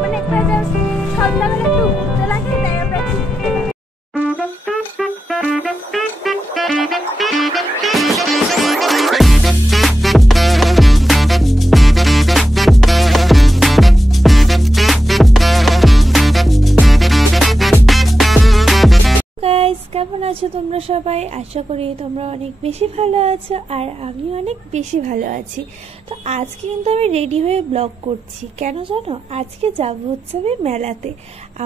মানে একটা সন্ধ্যাবেলা একটু ঘুরতে লাগে, তাই আমরা কেমন আছো তোমরা সবাই? আশা করি তোমরা অনেক বেশি ভালো আছো, আর আমি অনেক বেশি ভালো আছি। তো আজকে কিন্তু আমি রেডি হয়ে ব্লগ করছি। কেন জানো? আজকে যাব হচ্ছে আমি মেলাতে।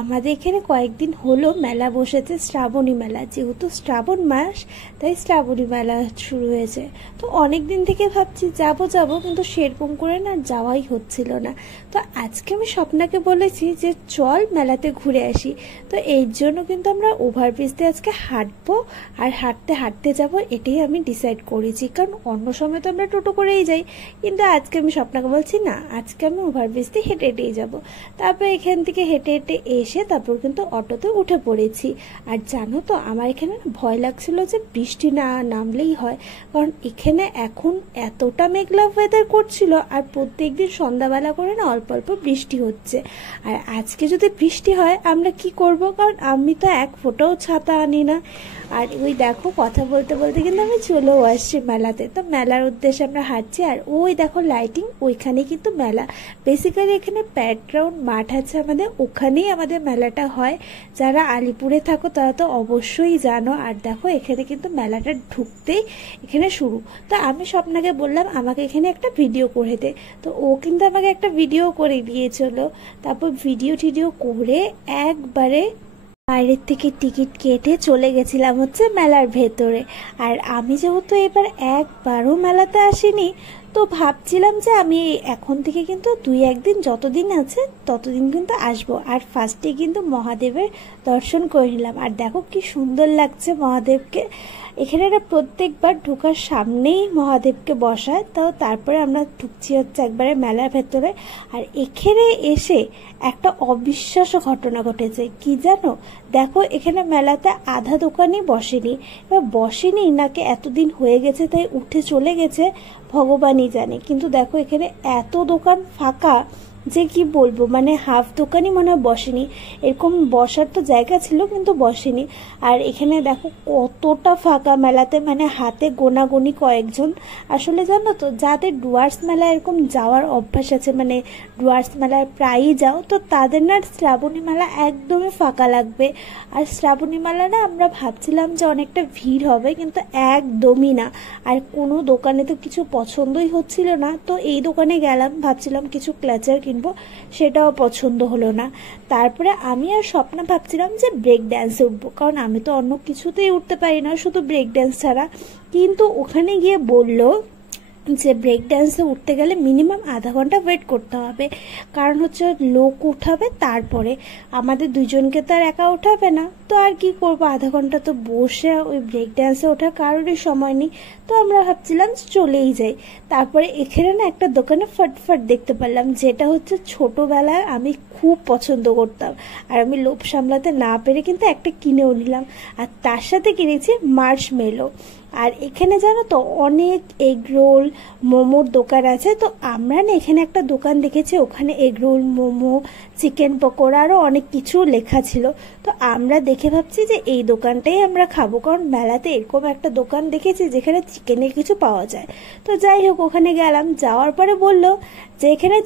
আমাদের এখানে কয়েকদিন হলো মেলা বসেছে, শ্রাবণী মেলা। যেহেতু শ্রাবণ মাস, তাই শ্রাবণী মেলা শুরু হয়েছে। তো অনেক দিন থেকে ভাবছি যাব কিন্তু সেরকম করে না যাওয়াই হচ্ছিল না। তো আজকে আমি স্বপ্নাকে বলেছি যে চল মেলাতে ঘুরে আসি। তো এই জন্য কিন্তু আমরা ওভারব্রিজ দিয়ে আজকে হাঁটবো, আর হাঁটতে হাঁটতে যাব, এটাই আমি ডিসাইড করেছি। কারণ অন্য সময় তো আমরা টোটো করেই যাই, কিন্তু আজকে আমি স্বপ্নাকে বলছি না, আজকে আমি ওভারব্রিজ দিয়ে হেঁটে হেঁটেই যাবো। তারপর এখান থেকে হেঁটে হেঁটে এসে তারপর কিন্তু অটোতে উঠে পড়েছি। আর জানো তো, আমার এখানে ভয় লাগছিল যে বৃষ্টি না নামলেই হয়, কারণ এখানে এখন এতটা মেঘলা ওয়েদার করছিল, আর প্রত্যেকদিন সন্ধ্যাবেলা করে না অল্প অল্প বৃষ্টি হচ্ছে। আর আজকে যদি বৃষ্টি হয় আমরা কি করব? কারণ আমি তো এক ফোঁটাও ছাতা আনি না। আর ওই দেখো, কথা বলতে বলতে কিন্তু আমি চলেও আসছি মেলাতে। তো মেলার উদ্দেশ্যে আমরা হাঁটছি, আর ওই দেখো লাইটিং, ওইখানে কিন্তু মেলা। বেসিক্যালি এখানে প্যাড গ্রাউন্ড মাঠ আছে আমাদের, ওখানেই আমাদের মেলাটা হয়। যারা আলিপুরে থাকো তারা তো অবশ্যই জানো। আর দেখো এখানে কিন্তু মেলাটা ঢুকতেই এখানে শুরু। তো আমি স্বপ্নাকে বললাম আমাকে এখানে একটা ভিডিও করে দে। তো ও কিন্তু আমাকে একটা ভিডিও করে দিয়েছিল। তারপর ভিডিও টিডিও করে একবারে বাইরের থেকে টিকিট কেটে চলে গেছিলাম হচ্ছে মেলার ভেতরে। আর আমি যেহেতু এবার একবারও মেলাতে আসিনি, তো ভাবছিলাম যে আমি এখন থেকে কিন্তু 2-1 দিন যতদিন আছে ততদিন কিন্তু আসবো। আর ফার্স্টে কিন্তু মহাদেবের দর্শন করে নিলাম। আর দেখো কি সুন্দর লাগছে মহাদেবকে। এখানে একটা প্রত্যেকবার ঢোকার সামনেই মহাদেবকে বসায়। তারপরে আমরা ঢুকছি হচ্ছে একবারে মেলার ভেতরে। আর এখানে এসে একটা অবিশ্বাস্য ঘটনা ঘটেছে। কি জানো? দেখো এখানে মেলাতে আধা দোকানই বসেনি। এবার বসেনি নাকি এতদিন হয়ে গেছে তাই উঠে চলে গেছে, ভগবানই জানে। কিন্তু দেখো এখানে এত দোকান ফাঁকা যে কি বলবো, মানে হাফ দোকানই মনে হয় বসেনি। এরকম বসার তো জায়গা ছিল কিন্তু বসেনি। আর এখানে দেখো কতটা ফাঁকা মেলাতে, মানে হাতে গোনাগুনি কয়েকজন। আসলে জানো তো, যাদের ডুয়ার্স মেলা এরকম যাওয়ার অভ্যাস আছে, মানে ডুয়ার্স মেলার প্রায়ই যাও, তো তাদের না শ্রাবণী মেলা একদমই ফাঁকা লাগবে। আর শ্রাবণী মেলা না আমরা ভাবছিলাম যে অনেকটা ভিড় হবে, কিন্তু একদমই না। আর কোনো দোকানে তো কিছু পছন্দই হচ্ছিল না। তো এই দোকানে গেলাম, ভাবছিলাম কিছু ক্লাচার কিনবো, সেটাও পছন্দ হলো না। তারপরে আমি আর স্বপ্না ভাবছিলাম যে ব্রেক ড্যান্সে উঠবো, কারণ আমি তো অন্য কিছুতেই উঠতে পারি না, শুধু ব্রেক ড্যান্স ছাড়া। কিন্তু ওখানে গিয়ে বললো যে ব্রেক ড্যান্সে উঠতে গেলে মিনিমাম আধা ঘন্টা ওয়েট করতে হবে, কারণ হচ্ছে লোক উঠাবে, তারপরে আমাদের দুজনকে তো আর একা উঠাবে না। তো আর কি করবো, আধা ঘন্টা তো বসে ওই ব্রেক ড্যান্সে ওঠার কারোরই সময় নেই। তো আমরা ভাবছিলাম চলেই যাই। তারপরে এখানে না একটা দোকানে ফটফট দেখতে পারলাম, যেটা হচ্ছে ছোটবেলায় আমি খুব পছন্দ করতাম। আর আমি লোভ সামলাতে না পেরে কিন্তু একটা কিনেও নিলাম। আর তার সাথে কিনেছি মার্শমেলো। আর এখানে জানো তো অনেক এগরোল মোমোর দোকান আছে। তো আমরা না এখানে একটা দোকান দেখেছি, ওখানে এগরোল, মোমো, চিকেন পকোড়া আরও অনেক কিছু লেখা ছিল। তো আমরা দেখে ভাবছি যে এই দোকানটাই আমরা খাবো, কারণ মেলাতে এরকম একটা দোকান দেখেছি যেখানে চিকেনের কিছু পাওয়া যায়। তো যাই হোক ওখানে গেলাম, যাওয়ার পরে বললো যে এখানে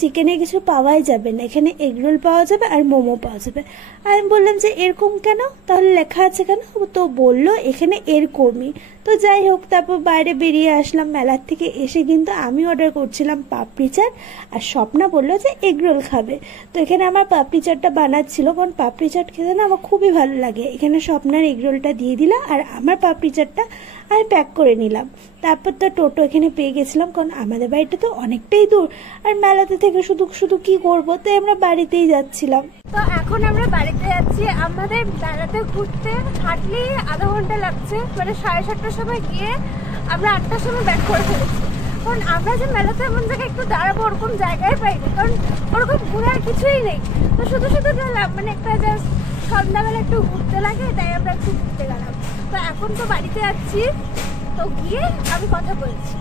চিকেনের কিছু পাওয়াই যাবে না, এখানে এগরোল পাওয়া যাবে আর মোমো পাওয়া যাবে। আমি বললাম যে এরকম কেন, তাহলে লেখা আছে কেন? তো বললো এখানে এরকমই। তো যাই হোক, তারপর বাইরে বেরিয়ে আসলাম মেলার থেকে। এসে কিন্তু আমি অর্ডার করছিলাম পাপড়ি চাট, আর স্বপ্না বললো যে এগরোল খাবে। তো এখানে আমার পাপড়ি চাটটা বানাচ্ছিল, কারণ পাপড়ি চাট খেতে না আমার খুবই ভালো লাগে। এখানে স্বপ্নার এগরোলটা দিয়ে দিলাম, আর আমার পাপড়ি চাটটা আমি প্যাক করে নিলাম। তারপর তো টোটো এখানে পেয়ে গেছিলাম, কারণ আমাদের বাড়িটা তো অনেকটাই দূর, আর মেলাতে থেকে শুধু শুধু কি করবো, তাই আমরা বাড়িতেই যাচ্ছিলাম। তো এখন আমরা বাড়িতে যাচ্ছি। আমাদের মেলাতে ঘুরতে হাঁটলেই আধা ঘন্টা লাগছে, মানে 7:30টার সময় গিয়ে আমরা 8টার সময় ব্যাক করে ফেলেছি। কারণ আমরা যে মেলাতে এমন জায়গায় একটু দাঁড়াবো ওরকম জায়গায় পাইনি, কারণ ওরকম ঘোরার কিছুই নেই। তো শুধু শুধু গেলাম, মানে একটা জাস্ট সন্ধ্যাবেলা একটু ঘুরতে লাগে, তাই আমরা একটু ঘুরতে গেলাম। তো এখন তো বাড়িতে যাচ্ছি, তো গিয়ে আমি কথা বলছি।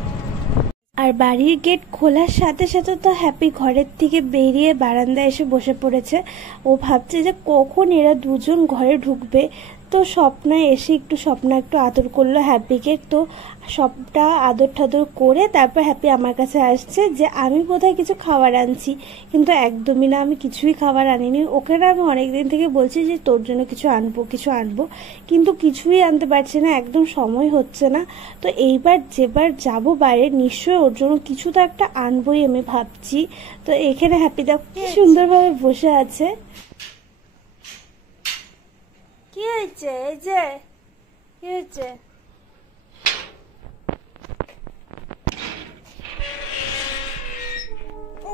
আর বাড়ির গেট খোলার সাথে সাথে তো হ্যাপি ঘরের থেকে বেরিয়ে বারান্দায় এসে বসে পড়েছে। ও ভাবছে যে কখন এরা দুজন ঘরে ঢুকবে। তো স্বপ্না এসে স্বপ্না একটু আদর করলো হ্যাপিকে। তো সবটা আদর ঠাদর করে তারপর হ্যাপি আমার কাছে আসছে যে আমি বোধহয় কিছু খাবার আনছি, কিন্তু একদমই না, আমি কিছুই খাবার আনিনি। ওকে না আমি অনেকদিন থেকে বলছি যে তোর জন্য কিছু আনবো, কিন্তু কিছুই আনতে পারছি না, একদম সময় হচ্ছে না। তো এইবার যেবার যাব বাইরে নিশ্চয়ই ওর জন্য কিছু তো একটা আনবোই আমি ভাবছি। তো এখানে হ্যাপি দেখো কি সুন্দরভাবে বসে আছে। কি হয়েছে? এই যে কি হয়েছে? ও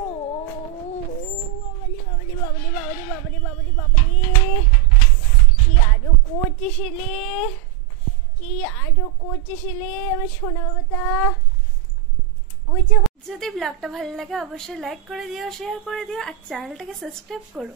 বাবালি বাবালি বাবালি বাবালি বাবালি বাবালি বাবালি, কি আরো করছিস, আমার সোনা বাবাটা হয়েছে। যদি ব্লগটা ভালো লাগে অবশ্যই লাইক করে দিও, শেয়ার করে দিও, আর চ্যানেলটাকে সাবস্ক্রাইব করো।